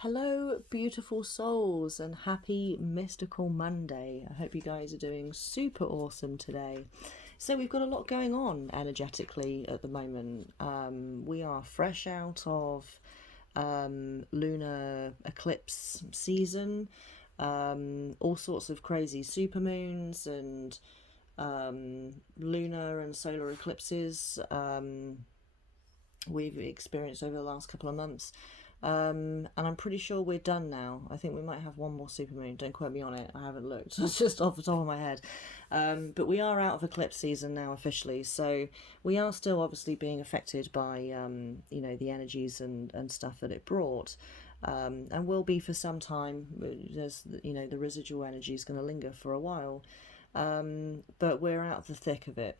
Hello, beautiful souls, and happy mystical Monday. I hope you guys are doing super awesome today. So, we've got a lot going on energetically at the moment. We are fresh out of lunar eclipse season, all sorts of crazy supermoons and lunar and solar eclipses we've experienced over the last couple of months. And I'm pretty sure we're done now. I think we might have one more supermoon. Don't quote me on it. I haven't looked. It's just off the top of my head. But we are out of eclipse season now officially. So we are still obviously being affected by, the energies and stuff that it brought. And will be for some time. There's, the residual energy is going to linger for a while. But we're out of the thick of it.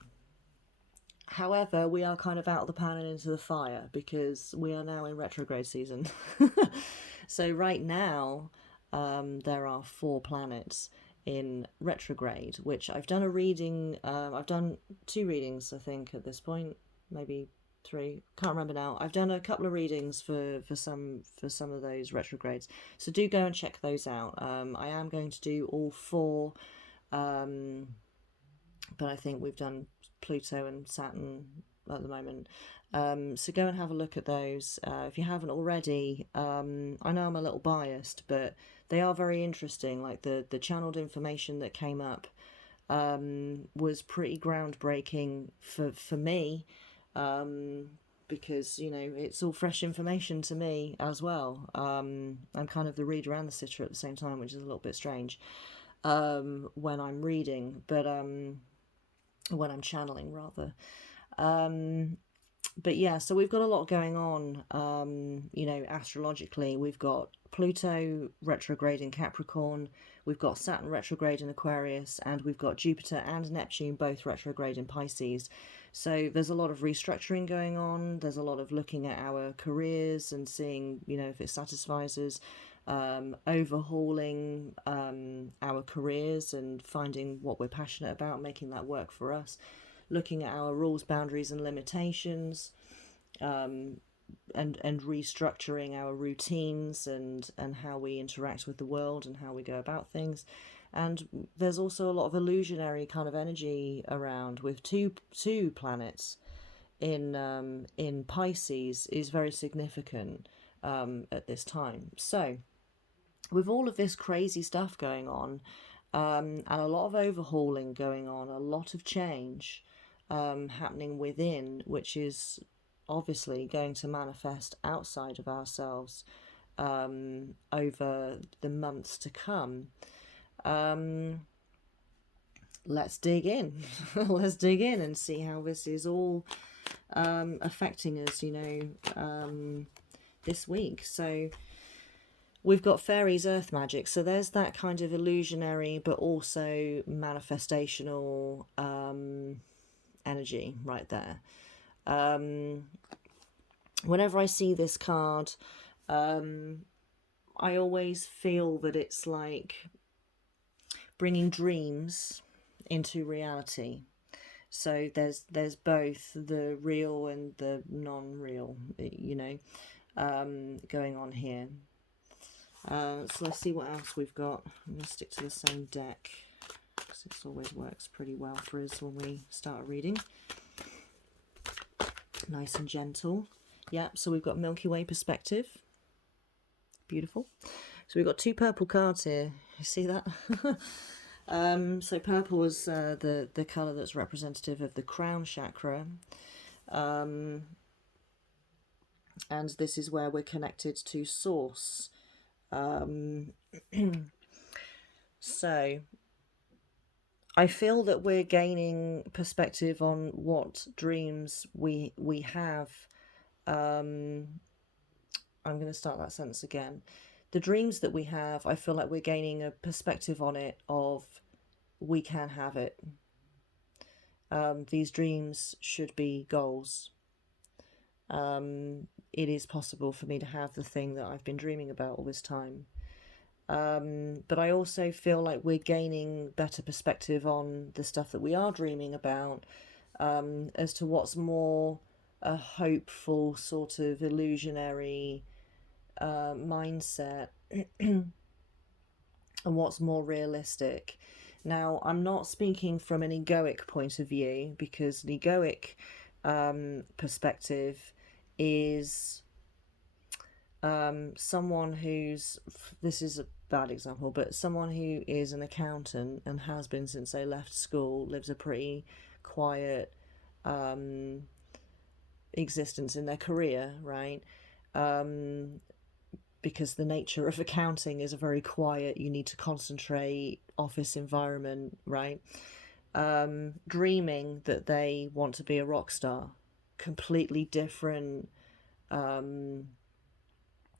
However, we are kind of out of the pan and into the fire because we are now in retrograde season. So, right now, there are four planets in retrograde, which I've done a reading. I've done two readings, I think, at this point, maybe three. Can't remember now. I've done a couple of readings for some of those retrogrades. So, do go and check those out. I am going to do all four. Um, but I think we've done Pluto and Saturn at the moment. So go and have a look at those if you haven't already. I know I'm a little biased, but they are very interesting. Like the channeled information that came up was pretty groundbreaking for me, because it's all fresh information to me as well. I'm kind of the reader and the sitter at the same time, which is a little bit strange when I'm reading, but when I'm channeling rather. Um, but yeah, so we've got a lot going on. Astrologically, we've got Pluto retrograde in Capricorn, we've got Saturn retrograde in Aquarius, and we've got Jupiter and Neptune both retrograde in Pisces. So there's a lot of restructuring going on. There's a lot of looking at our careers and seeing, if it satisfies us. Overhauling our careers and finding what we're passionate about, making that work for us, looking at our rules, boundaries, and limitations, and restructuring our routines and how we interact with the world and how we go about things. And there's also a lot of illusionary kind of energy around with two planets in Pisces is very significant at this time. So with all of this crazy stuff going on, and a lot of overhauling going on, a lot of change happening within, which is obviously going to manifest outside of ourselves over the months to come. Let's dig in. Let's dig in and see how this is all affecting us, this week. So we've got fairies, earth magic. So there's that kind of illusionary, but also manifestational energy right there. Whenever I see this card, I always feel that it's like bringing dreams into reality. So there's both the real and the non-real, going on here. So let's see what else we've got. I'm going to stick to the same deck because this always works pretty well for us when we start reading. Nice and gentle. Yep, so we've got Milky Way perspective. Beautiful. So we've got two purple cards here. You see that? So purple is the colour that's representative of the crown chakra. And this is where we're connected to source. So I feel that we're gaining perspective on what dreams we have. I'm going to start that sentence again. The dreams that we have, I feel like we're gaining a perspective on it of we can have it. These dreams should be goals. It is possible for me to have the thing that I've been dreaming about all this time. But I also feel like we're gaining better perspective on the stuff that we are dreaming about, as to what's more a hopeful sort of illusionary mindset and what's more realistic. Now, I'm not speaking from an egoic point of view, because an egoic perspective is someone who's, this is a bad example, but someone who is an accountant and has been since they left school, lives a pretty quiet existence in their career, right? Because the nature of accounting is a very quiet, you need to concentrate office environment, right? Dreaming that they want to be a rock star, completely different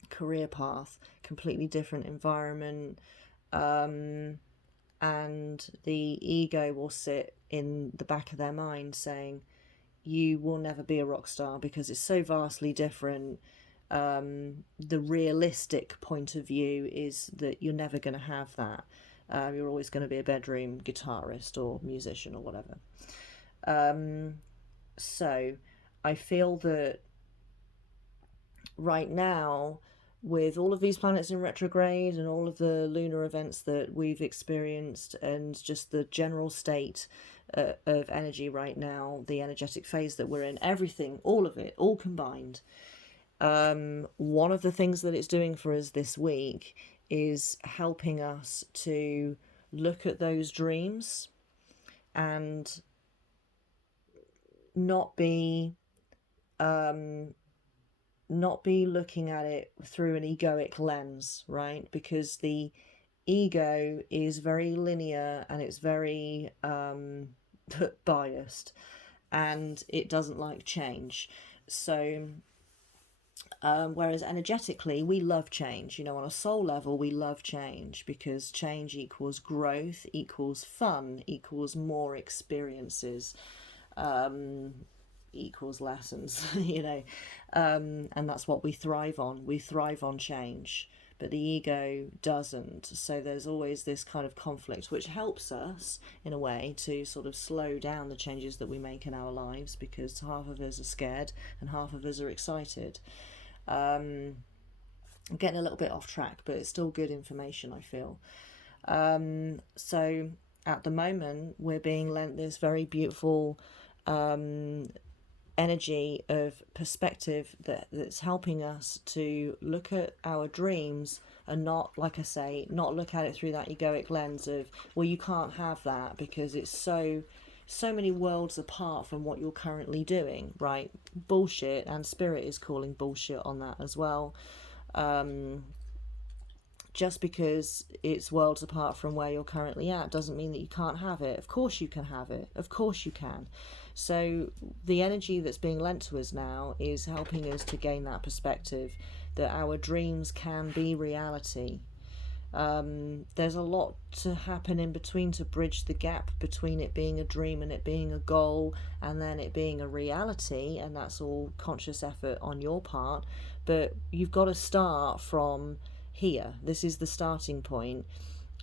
career path, completely different environment, and the ego will sit in the back of their mind saying, you will never be a rock star because it's so vastly different. The realistic point of view is that you're never going to have that. You're always going to be a bedroom guitarist or musician or whatever. So I feel that right now, with all of these planets in retrograde and all of the lunar events that we've experienced and just the general state of energy right now, the energetic phase that we're in, everything, all of it, all combined, one of the things that it's doing for us this week is helping us to look at those dreams and not be looking at it through an egoic lens, right? Because the ego is very linear and it's very biased, and it doesn't like change. So whereas energetically we love change, on a soul level we love change, because change equals growth, equals fun, equals more experiences, equals lessons, and that's what we thrive on. We thrive on change, but the ego doesn't. So there's always this kind of conflict, which helps us in a way to sort of slow down the changes that we make in our lives, because half of us are scared and half of us are excited. I'm getting a little bit off track, but it's still good information, I feel. So at the moment we're being lent this very beautiful energy of perspective that's helping us to look at our dreams and not, like I say, not look at it through that egoic lens of, well, you can't have that because it's so many worlds apart from what you're currently doing, right? Bullshit, and Spirit is calling bullshit on that as well. Just because it's worlds apart from where you're currently at doesn't mean that you can't have it. Of course you can have it. Of course you can. So the energy that's being lent to us now is helping us to gain that perspective that our dreams can be reality. There's a lot to happen in between to bridge the gap between it being a dream and it being a goal and then it being a reality, and that's all conscious effort on your part. But you've got to start from here. This is the starting point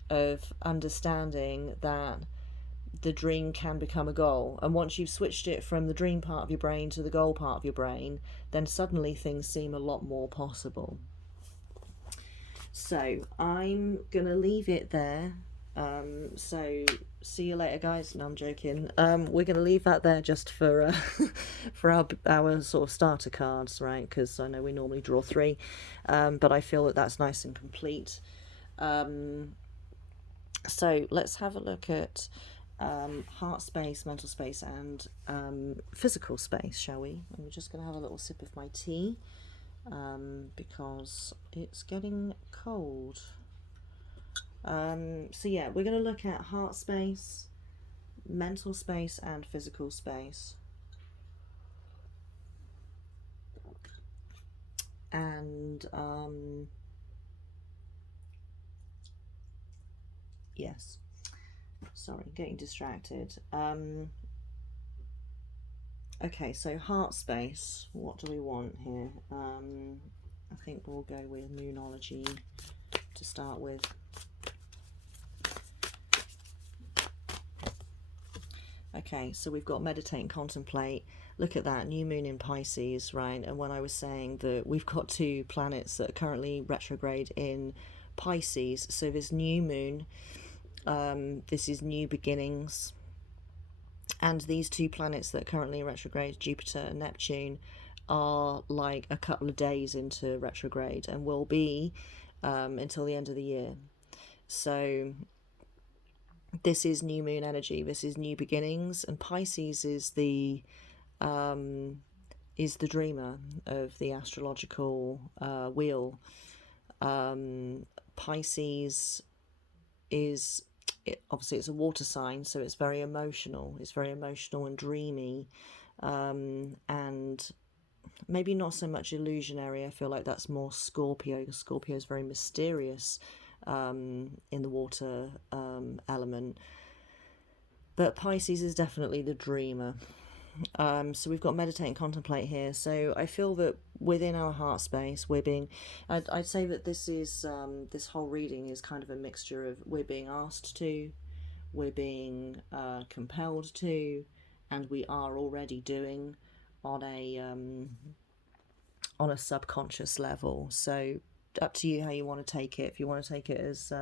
of understanding that the dream can become a goal, and once you've switched it from the dream part of your brain to the goal part of your brain, then suddenly things seem a lot more possible. So I'm gonna leave it there. So see you later, guys. No, I'm joking. We're gonna leave that there just for for our sort of starter cards, right? Because I know we normally draw 3, but I feel that that's nice and complete. So let's have a look at heart space, mental space, and physical space, shall we? I'm just gonna have a little sip of my tea. Because it's getting cold. So yeah, we're going to look at heart space, mental space, and physical space. And yes, sorry, getting distracted. Okay, so heart space, what do we want here? I think we'll go with Moonology to start with. Okay, so we've got meditate and contemplate. Look at that, new moon in Pisces, right? And when I was saying that we've got two planets that are currently retrograde in Pisces, so this new moon, this is new beginnings. And these two planets that are currently in retrograde, Jupiter and Neptune, are like a couple of days into retrograde and will be until the end of the year. So this is new moon energy, this is new beginnings, and Pisces is the dreamer of the astrological wheel. Pisces is obviously it's a water sign, so it's very emotional. It's very emotional and dreamy, and maybe not so much illusionary. I feel like that's more Scorpio. Scorpio is very mysterious in the water element, but Pisces is definitely the dreamer. So we've got meditate and contemplate here. So I feel that within our heart space, we're being, I'd say that this is, this whole reading is kind of a mixture of we're being asked to, we're being compelled to, and we are already doing on a subconscious level. So up to you how you want to take it. If you want to take it as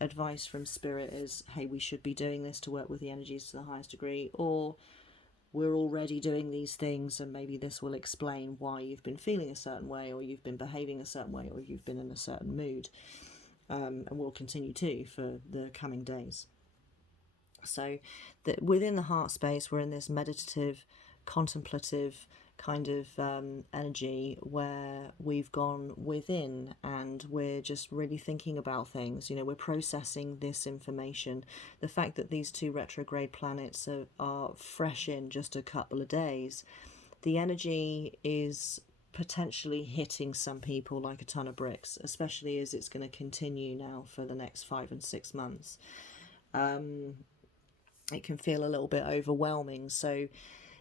advice from spirit, as hey, we should be doing this to work with the energies to the highest degree, or we're already doing these things and maybe this will explain why you've been feeling a certain way, or you've been behaving a certain way, or you've been in a certain mood, and will continue to for the coming days. So that within the heart space, we're in this meditative, contemplative kind of energy where we've gone within and we're just really thinking about things. You know, we're processing this information. The fact that these two retrograde planets are fresh in just a couple of days, the energy is potentially hitting some people like a ton of bricks, especially as it's going to continue now for the next 5 and 6 months. It can feel a little bit overwhelming. So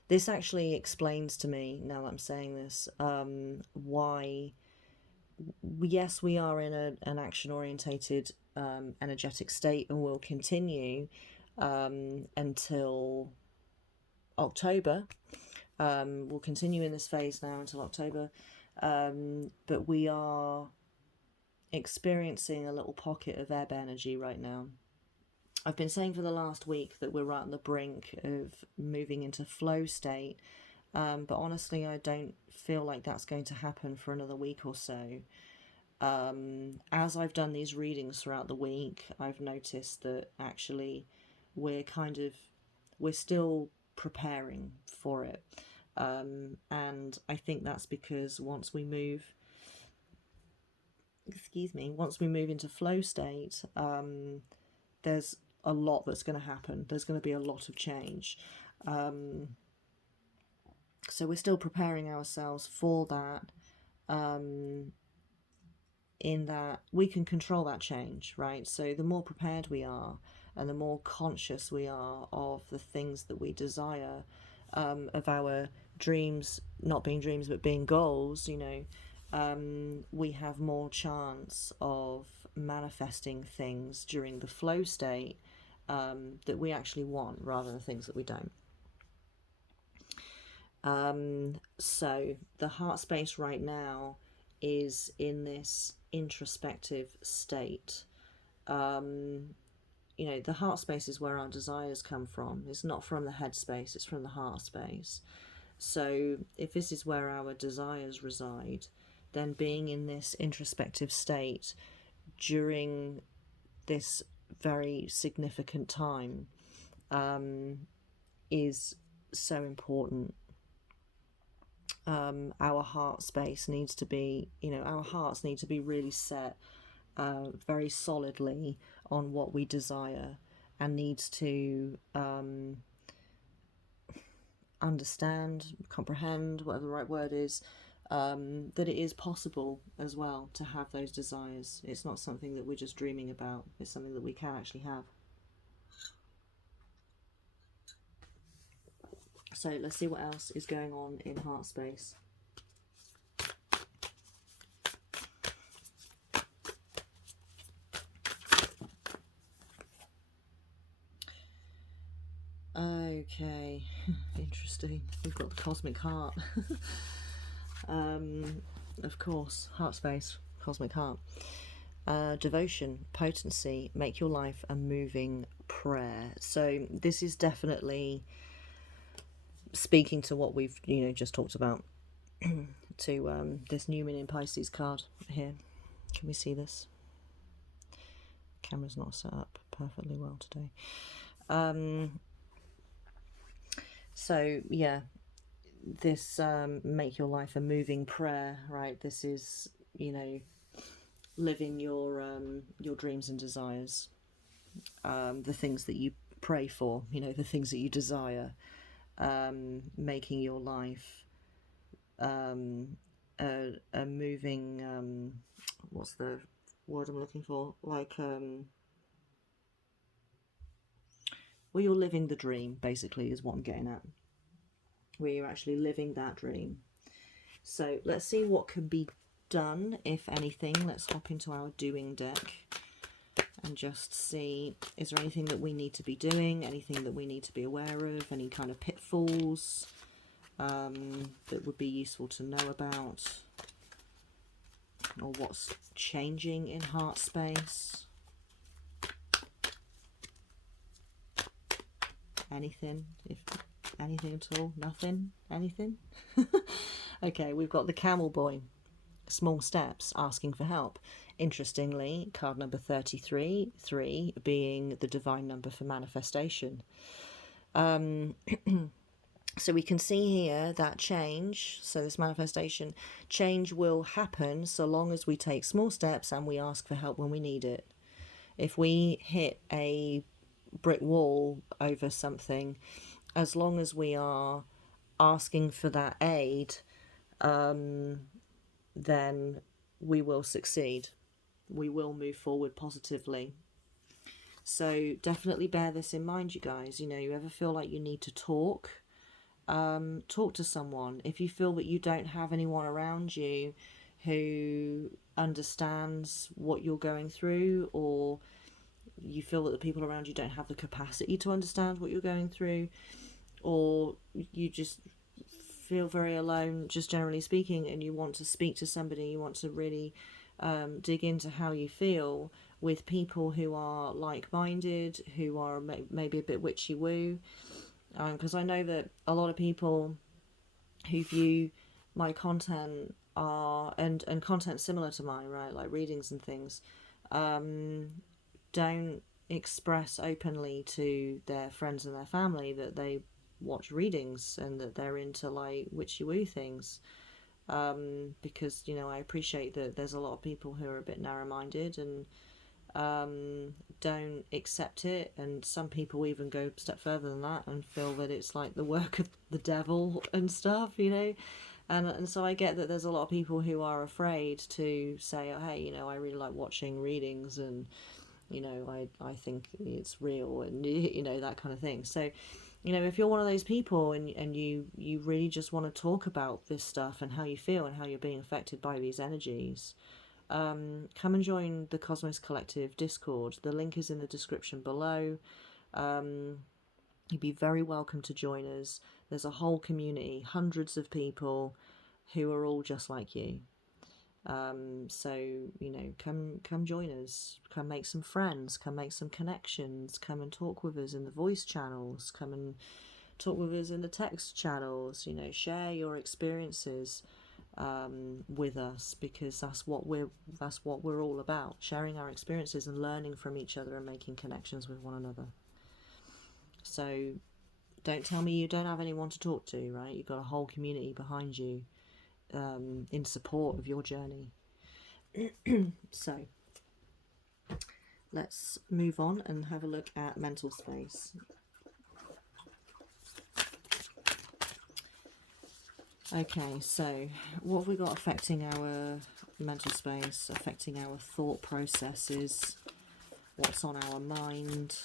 this actually explains to me, now that I'm saying this, why, yes, we are in an action-orientated energetic state and will continue until October. We'll continue in this phase now until October, but we are experiencing a little pocket of ebb energy right now. I've been saying for the last week that we're right on the brink of moving into flow state, but honestly I don't feel like that's going to happen for another week or so. As I've done these readings throughout the week, I've noticed that actually we're still preparing for it, and I think that's because once we move into flow state, there's a lot that's going to happen. There's going to be a lot of change. So we're still preparing ourselves for that, in that we can control that change, right? So the more prepared we are and the more conscious we are of the things that we desire, of our dreams not being dreams but being goals, you know, we have more chance of manifesting things during the flow state that we actually want, rather than things that we don't. So the heart space right now is in this introspective state. You know, the heart space is where our desires come from. It's not from the head space, it's from the heart space. So if this is where our desires reside, then being in this introspective state during this very significant time is so important. Our heart space needs to be, you know, our hearts need to be really set very solidly on what we desire, and needs to understand, comprehend, whatever the right word is, that it is possible as well to have those desires. It's not something that we're just dreaming about, it's something that we can actually have. So let's see what else is going on in heart space. Okay, interesting. We've got the cosmic heart. Of course, heart space, cosmic heart. Devotion, potency, make your life a moving prayer. So this is definitely speaking to what we've just talked about. To this new moon in Pisces card here. Can we see this? Camera's not set up perfectly well today. So yeah, this make your life a moving prayer, right? This is, living your dreams and desires, the things that you pray for, the things that you desire, making your life a moving, what's the word I'm looking for? Like, well, you're living the dream, basically, is what I'm getting at. Where you're actually living that dream. So let's see what can be done, if anything. Let's hop into our doing deck and just see, is there anything that we need to be doing, anything that we need to be aware of, any kind of pitfalls that would be useful to know about, or what's changing in heart space. Anything, if anything at all, nothing, anything. Okay, we've got the camel boy, small steps, asking for help. Interestingly, card number 33, 3 being the divine number for manifestation. So we can see here that change, so this manifestation, change will happen so long as we take small steps and we ask for help when we need it. If we hit a brick wall over something, as long as we are asking for that aid, then we will succeed. We will move forward positively. So definitely bear this in mind, you guys. You ever feel like you need to talk to someone. If you feel that you don't have anyone around you who understands what you're going through, or you feel that the people around you don't have the capacity to understand what you're going through, or you just feel very alone, just generally speaking, and you want to speak to somebody, you want to really dig into how you feel with people who are like-minded, who are maybe a bit witchy-woo, because I know that a lot of people who view my content are, and content similar to mine, right, like readings and things, don't express openly to their friends and their family that they watch readings and that they're into like witchy-woo things, because I appreciate that there's a lot of people who are a bit narrow-minded and don't accept it, and some people even go a step further than that and feel that it's like the work of the devil and stuff, and so I get that there's a lot of people who are afraid to say, oh, hey, I really like watching readings, and I think it's real, and that kind of thing. So if you're one of those people and you really just want to talk about this stuff and how you feel and how you're being affected by these energies, come and join the Cosmos Collective Discord. The link is in the description below. You'd be very welcome to join us. There's a whole community, hundreds of people who are all just like you. So come join us, come make some friends, come make some connections, come and talk with us in the voice channels, come and talk with us in the text channels, share your experiences with us, because that's what we're all about, sharing our experiences and learning from each other and making connections with one another. So don't tell me you don't have anyone to talk to, right? You've got a whole community behind you, in support of your journey. So let's move on and have a look at mental space. Okay, so what have we got affecting our mental space, affecting our thought processes? What's on our mind?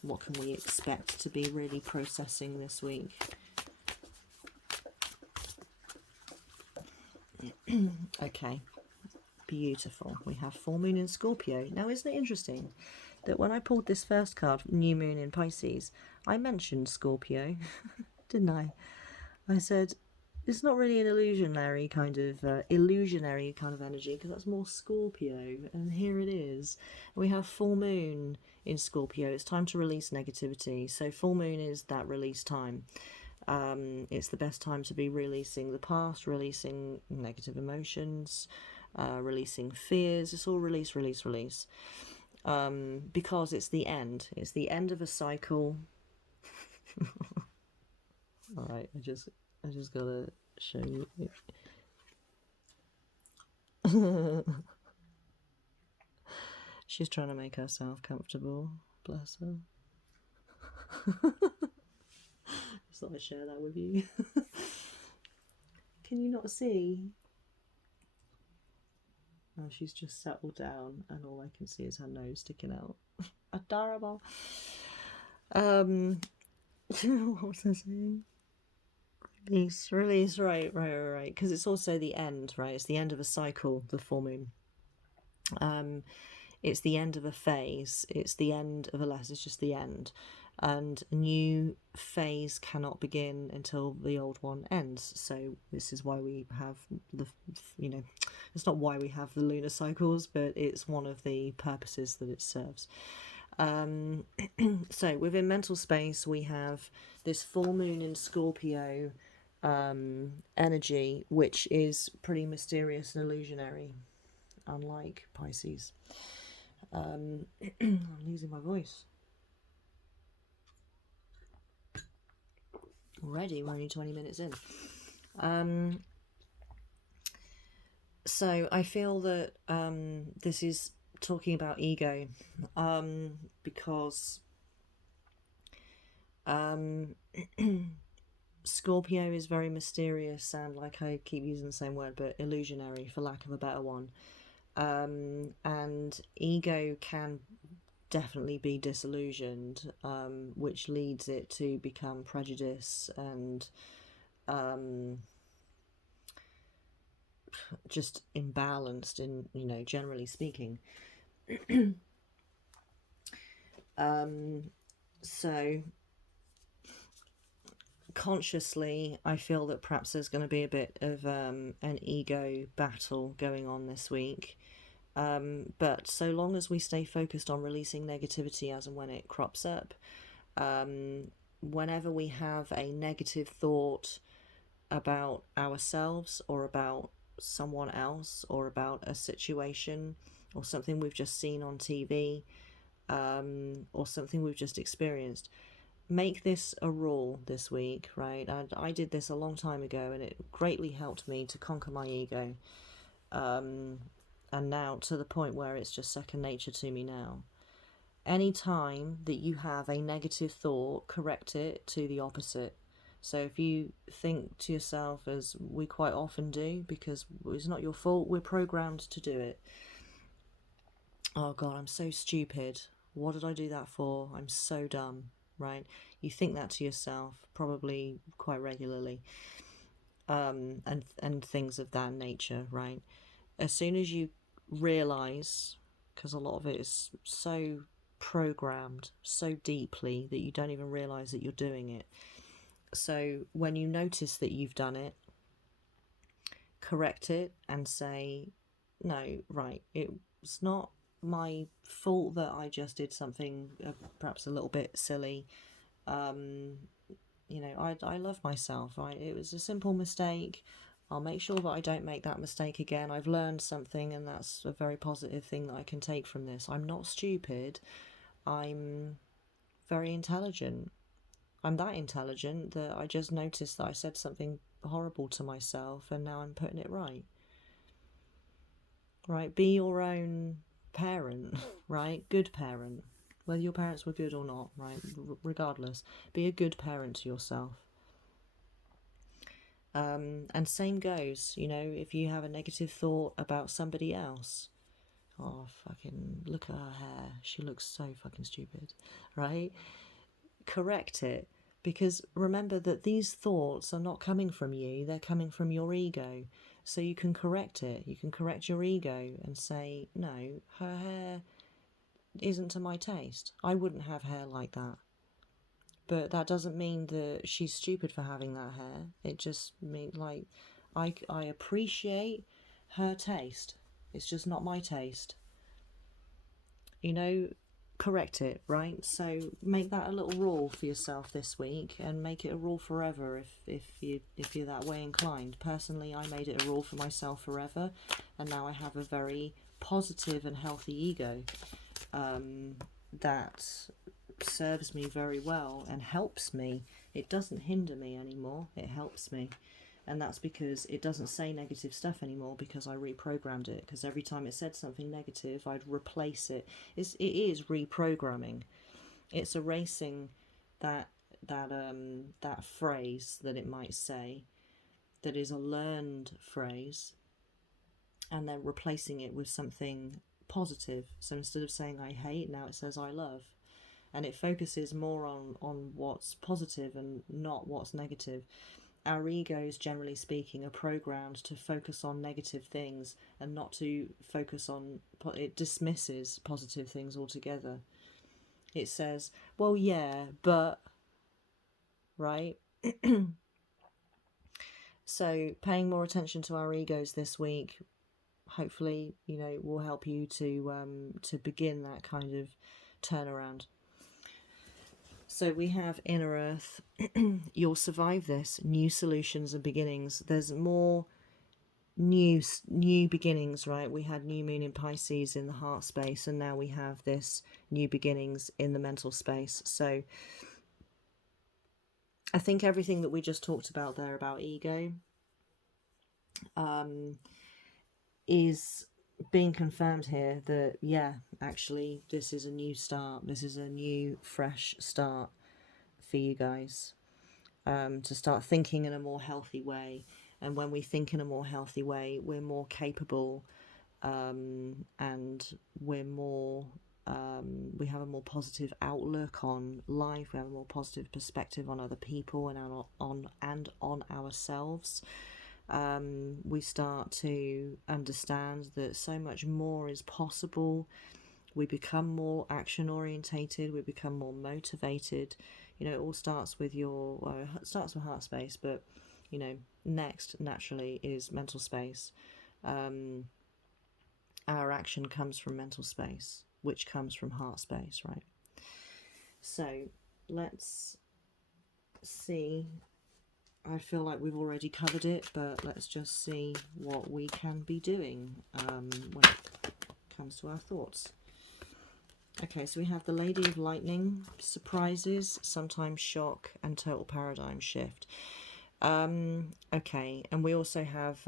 What can we expect to be really processing this week? Okay, beautiful. We have full moon in Scorpio. Now, isn't it interesting that when I pulled this first card, New Moon in Pisces, I mentioned Scorpio, didn't I? I said, it's not really an illusionary kind of energy, because that's more Scorpio, and here it is. We have full moon in Scorpio. It's time to release negativity. So full moon is that release time. It's the best time to be releasing the past, releasing negative emotions, releasing fears. It's all release, release, release. Because it's the end. It's the end of a cycle. All right, I just gotta show you. She's trying to make herself comfortable. Bless her. Just thought I'd share that with you. Can you not see? Oh, she's just settled down, and all I can see is her nose sticking out. Adorable. What was I saying? Release, right. Because it's also the end, right? It's the end of a cycle, the full moon. It's the end of a phase. It's the end of a lesson. It's just the end. And a new phase cannot begin until the old one ends. So this is why we have it's not why we have the lunar cycles, but it's one of the purposes that it serves. So within mental space, we have this full moon in Scorpio energy, which is pretty mysterious and illusionary, unlike Pisces. I'm losing my voice already. We're only 20 minutes in. So I feel that this is talking about ego, because Scorpio is very mysterious and, like I keep using the same word, but illusionary, for lack of a better one. And ego can definitely be disillusioned, which leads it to become prejudice and just imbalanced in, generally speaking. So consciously, I feel that perhaps there's going to be a bit of an ego battle going on this week. But so long as we stay focused on releasing negativity as and when it crops up, whenever we have a negative thought about ourselves or about someone else or about a situation or something we've just seen on TV, or something we've just experienced, make this a rule this week, right? I did this a long time ago, and it greatly helped me to conquer my ego. And now to the point where it's just second nature to me now. Any time that you have a negative thought, correct it to the opposite. So if you think to yourself, as we quite often do, because it's not your fault, we're programmed to do it. Oh God, I'm so stupid. What did I do that for? I'm so dumb, right? You think that to yourself probably quite regularly, and things of that nature, right? As soon as you realize, because a lot of it is so programmed so deeply that you don't even realize that you're doing it. So when you notice that you've done it, correct it and say, no, right, it's not my fault that I just did something perhaps a little bit silly. I love myself. It was a simple mistake. I'll make sure that I don't make that mistake again. I've learned something, and that's a very positive thing that I can take from this. I'm not stupid. I'm very intelligent. I'm that intelligent that I just noticed that I said something horrible to myself, and now I'm putting it right. Right? Be your own parent, right? Good parent. Whether your parents were good or not, right? Regardless, be a good parent to yourself. And same goes, if you have a negative thought about somebody else, oh, fucking look at her hair, she looks so fucking stupid, right? Correct it, because remember that these thoughts are not coming from you, they're coming from your ego. So you can correct it. You can correct your ego and say, no, her hair isn't to my taste. I wouldn't have hair like that. But that doesn't mean that she's stupid for having that hair. It just means, like, I appreciate her taste. It's just not my taste. You know, correct it, right? So make that a little rule for yourself this week, and make it a rule forever if you're that way inclined. Personally, I made it a rule for myself forever, and now I have a very positive and healthy ego that serves me very well and helps me. It doesn't hinder me anymore, it helps me. And that's because it doesn't say negative stuff anymore, because I reprogrammed it. Because every time it said something negative, I'd replace it. It is reprogramming. It's erasing that phrase that it might say, that is a learned phrase, and then replacing it with something positive. So instead of saying I hate, now it says I love. And it focuses more on what's positive and not what's negative. Our egos, generally speaking, are programmed to focus on negative things and not to focus on... It dismisses positive things altogether. It says, well, yeah, but... Right? So paying more attention to our egos this week, hopefully, will help you to begin that kind of turnaround. So we have Inner Earth. You'll survive this. New solutions and beginnings. There's more new beginnings, right? We had New Moon in Pisces in the heart space, and now we have this new beginnings in the mental space. So I think everything that we just talked about there about ego is being confirmed here, that yeah, actually this is a new start. This is a new fresh start for you guys, to start thinking in a more healthy way. And when we think in a more healthy way, we're more capable, and we're more we have a more positive outlook on life. We have a more positive perspective on other people and on ourselves. We start to understand that so much more is possible. We become more action orientated. We become more motivated. It all starts with it starts with heart space, but next naturally is mental space. Our action comes from mental space, which comes from heart space, right? So let's see. I feel like we've already covered it, but let's just see what we can be doing when it comes to our thoughts. Okay, so we have the Lady of Lightning, surprises, sometimes shock, and total paradigm shift. Okay, and we also have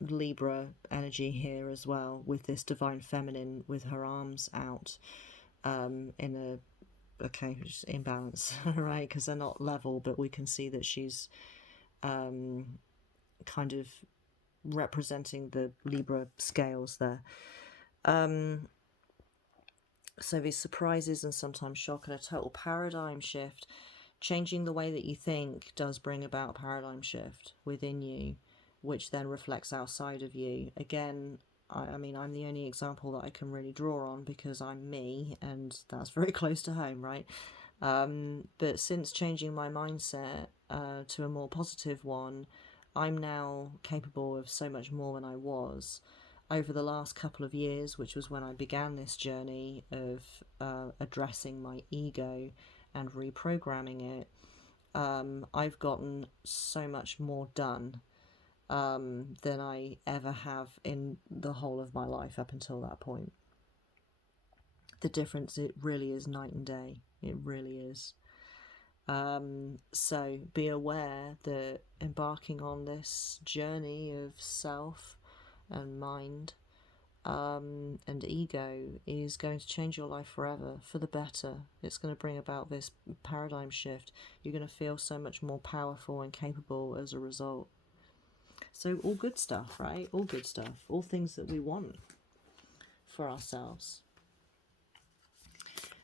Libra energy here as well, with this divine feminine with her arms out in a, okay, just imbalance, right? Because they're not level, but we can see that she's kind of representing the Libra scales there. So these surprises and sometimes shock and a total paradigm shift. Changing the way that you think does bring about paradigm shift within you, which then reflects outside of you. Again, I mean, I'm the only example that I can really draw on because I'm me, and that's very close to home, right? But since changing my mindset to a more positive one, I'm now capable of so much more than I was. Over the last couple of years, which was when I began this journey of addressing my ego and reprogramming it, I've gotten so much more done than I ever have in the whole of my life up until that point. The difference, it really is night and day. It really is. So be aware that embarking on this journey of self and mind and ego is going to change your life forever for the better. It's going to bring about this paradigm shift. You're going to feel so much more powerful and capable as a result. So all good stuff, right? All good stuff. All things that we want for ourselves.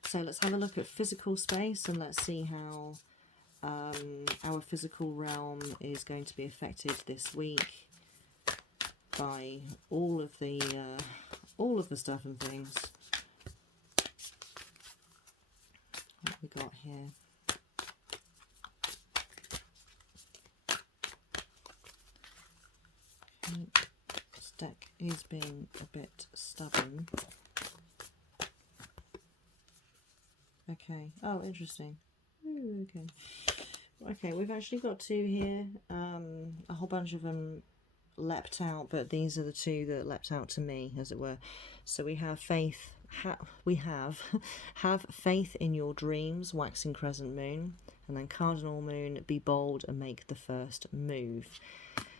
So let's have a look at physical space, and let's see how our physical realm is going to be affected this week by all of the stuff and things here? Okay. This deck is being a bit stubborn. Okay. Oh, interesting. Ooh, okay. Okay, we've actually got two here. A whole bunch of them leapt out, but these are the two that leapt out to me, as it were. So we have faith. Have faith in your dreams, waxing crescent moon, and then cardinal moon. Be bold and make the first move.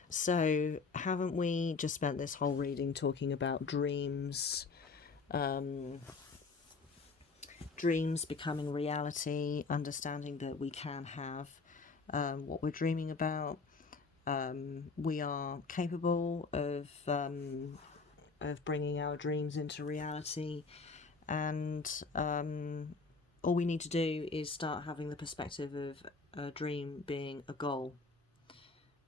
So haven't we just spent this whole reading talking about dreams? Dreams becoming reality, understanding that we can have what we're dreaming about. We are capable of bringing our dreams into reality, and all we need to do is start having the perspective of a dream being a goal,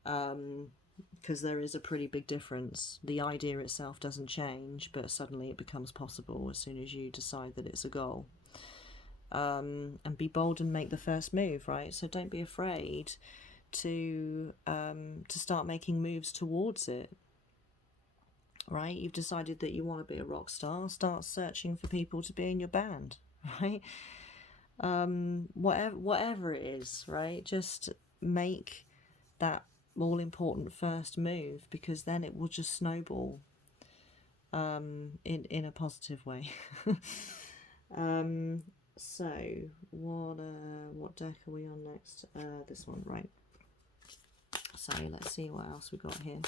because there is a pretty big difference. The idea itself doesn't change, but suddenly it becomes possible as soon as you decide that it's a goal. And be bold and make the first move, right? So don't be afraid to start making moves towards it, right? You've decided that you want to be a rock star. Start searching for people to be in your band, right? Whatever it is, right? Just make that all important first move, because then it will just snowball in a positive way. So what deck are we on next? This one, right? So let's see what else we got here.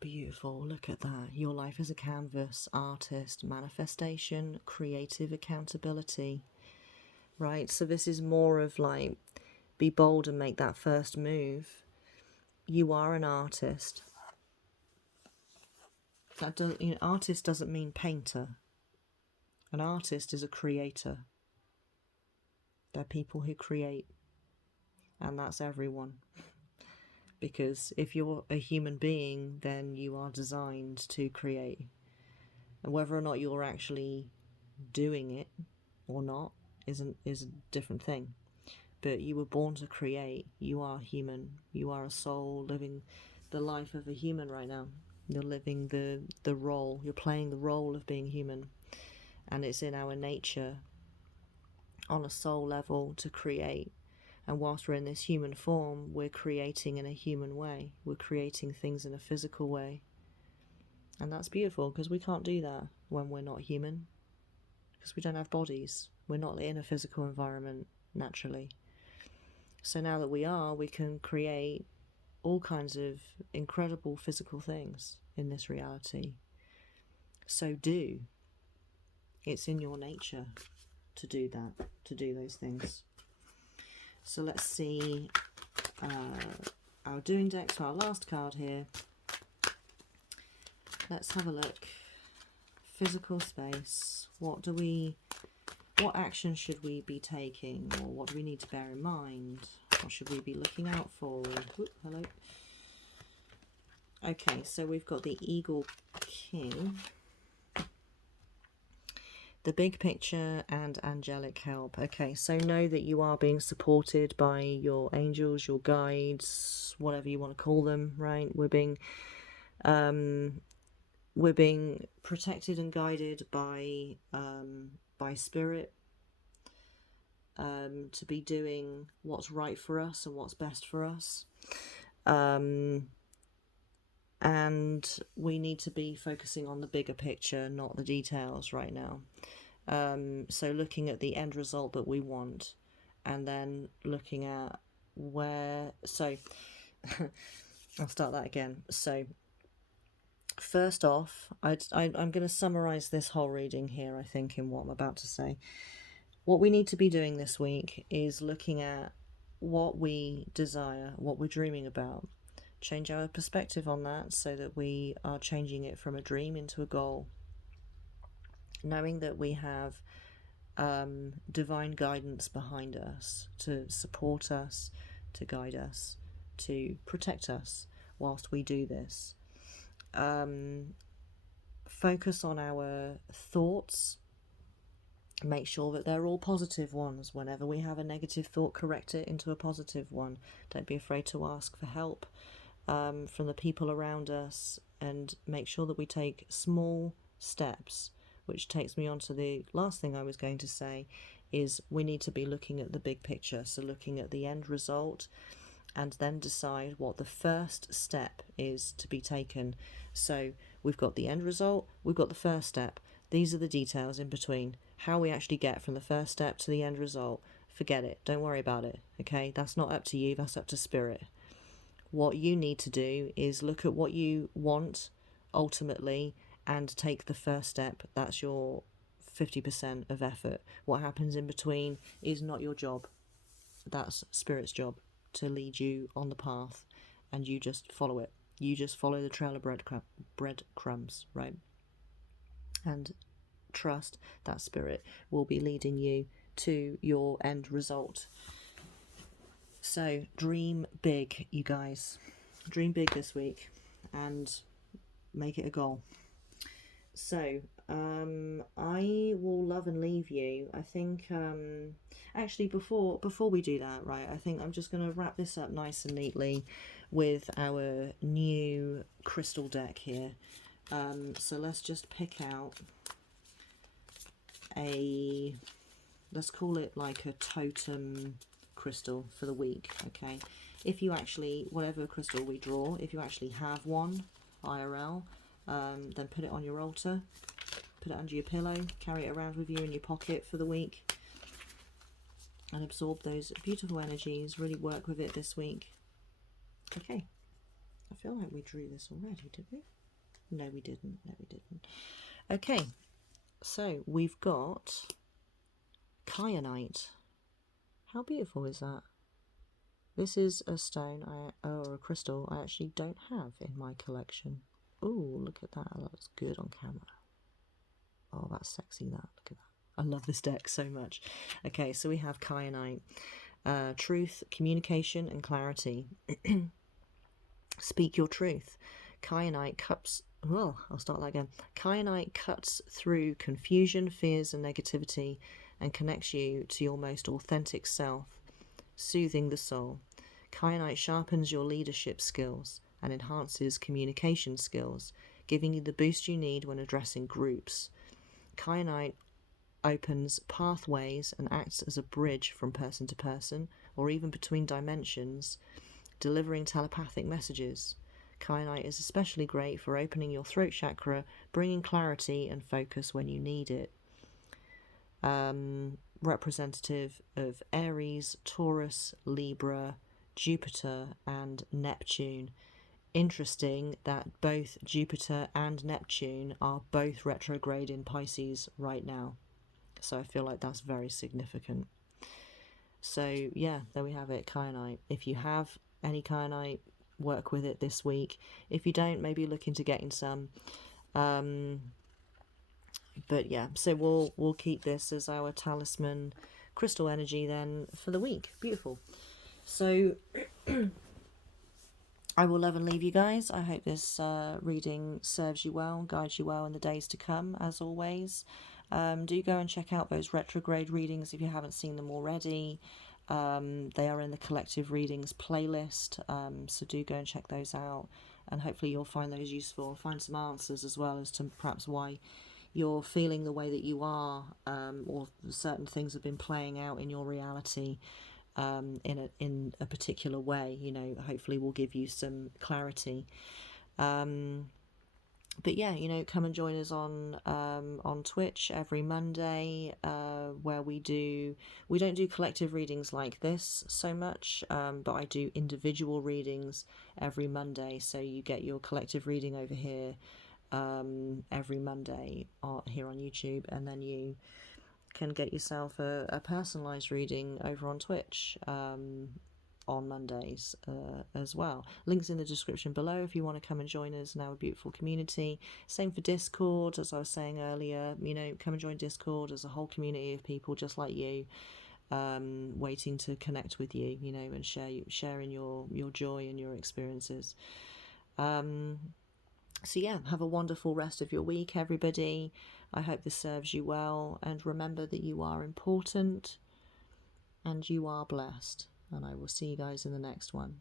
Beautiful, look at that. Your life is a canvas, artist, manifestation, creative accountability, right? So this is more of like, be bold and make that first move. You are an artist. That does, artist doesn't mean painter. An artist is a creator. They're people who create, and that's everyone. Because if you're a human being, then you are designed to create. And whether or not you're actually doing it or not is a different thing. But you were born to create. You are human. You are a soul living the life of a human right now. You're living the role. You're playing the role of being human. And it's in our nature, on a soul level, to create. And whilst we're in this human form, we're creating in a human way. We're creating things in a physical way. And that's beautiful, because we can't do that when we're not human. Because we don't have bodies. We're not in a physical environment naturally. So now that we are, we can create all kinds of incredible physical things in this reality. So do. It's in your nature to do that, to do those things. So let's see our doing deck. So our last card here. Let's have a look. Physical space. What action should we be taking, or what do we need to bear in mind? What should we be looking out for? Ooh, hello. Okay, so we've got the Eagle King, the big picture, and angelic help. Okay, so know that you are being supported by your angels, your guides, whatever you want to call them, right? We're being protected and guided by spirit, to be doing what's right for us and what's best for us. And we need to be focusing on the bigger picture, not the details right now. So looking at the end result that we want, and then looking at where... So, I'll start that again. So, first off, I'm going to summarise this whole reading here, I think, in what I'm about to say. What we need to be doing this week is looking at what we desire, what we're dreaming about. Change our perspective on that so that we are changing it from a dream into a goal. Knowing that we have divine guidance behind us to support us, to guide us, to protect us whilst we do this. Focus on our thoughts. Make sure that they're all positive ones. Whenever we have a negative thought, correct it into a positive one. Don't be afraid to ask for help from the people around us, and make sure that we take small steps, which takes me on to the last thing I was going to say, is we need to be looking at the big picture. So looking at the end result, and then decide what the first step is to be taken. So we've got the end result, we've got the first step. These are the details in between. How we actually get from the first step to the end result, forget it. Don't worry about it, okay? That's not up to you, that's up to spirit. What you need to do is look at what you want ultimately and take the first step. That's your 50% of effort. What happens in between is not your job. That's spirit's job, to lead you on the path, and you just follow it. You just follow the trail of breadcrumbs, right? And trust that spirit will be leading you to your end result. So dream big, you guys. Dream big this week and make it a goal. So I will love and leave you. I think actually before we do that, right, I think I'm just going to wrap this up nice and neatly with our new crystal deck here. So let's just pick out let's call it like a totem crystal for the week, okay? If you actually, whatever crystal we draw, if you actually have one IRL, then put it on your altar, put it under your pillow, carry it around with you in your pocket for the week, and absorb those beautiful energies. Really work with it this week. Okay, I feel like we drew this already, did we? No, we didn't. No, we didn't. Okay, so we've got kyanite. How beautiful is that? This is a stone, or a crystal, I actually don't have in my collection. Oh, look at that. That looks good on camera. Oh, that's sexy, that. Look at that. I love this deck so much. Okay, so we have kyanite. Truth, communication, and clarity. Speak your truth. Kyanite cuts... Well, I'll start that again. Kyanite cuts through confusion, fears, and negativity and connects you to your most authentic self, soothing the soul. Kyanite sharpens your leadership skills and enhances communication skills, giving you the boost you need when addressing groups. Kyanite opens pathways and acts as a bridge from person to person, or even between dimensions, delivering telepathic messages. Kyanite is especially great for opening your throat chakra, bringing clarity and focus when you need it. Representative of Aries, Taurus, Libra, Jupiter, and Neptune. Interesting that both Jupiter and Neptune are both retrograde in Pisces right now. So I feel like that's very significant. So yeah, there we have it, kyanite. If you have any kyanite, work with it this week. If you don't, maybe look into getting some. But yeah, so we'll keep this as our talisman crystal energy then for the week. Beautiful. So I will love and leave you guys. I hope this reading serves you well, guides you well in the days to come, as always. Do go and check out those retrograde readings if you haven't seen them already. They are in the collective readings playlist, so do go and check those out, and hopefully you'll find those useful, find some answers as well as to perhaps why you're feeling the way that you are, or certain things have been playing out in your reality in a particular way. You know, hopefully will give you some clarity. But yeah, you know, come and join us on Twitch every Monday, where we don't do collective readings like this so much, but I do individual readings every Monday. So you get your collective reading over here every Monday here on YouTube, and then you can get yourself a personalized reading over on Twitch on Mondays as well. Links in the description below if you want to come and join us in our beautiful community. Same for Discord, as I was saying earlier. Come and join Discord. There's a whole community of people just like you, waiting to connect with you, and sharing your joy and your experiences. So yeah, have a wonderful rest of your week, everybody. I hope this serves you well, and remember that you are important and you are blessed. And I will see you guys in the next one.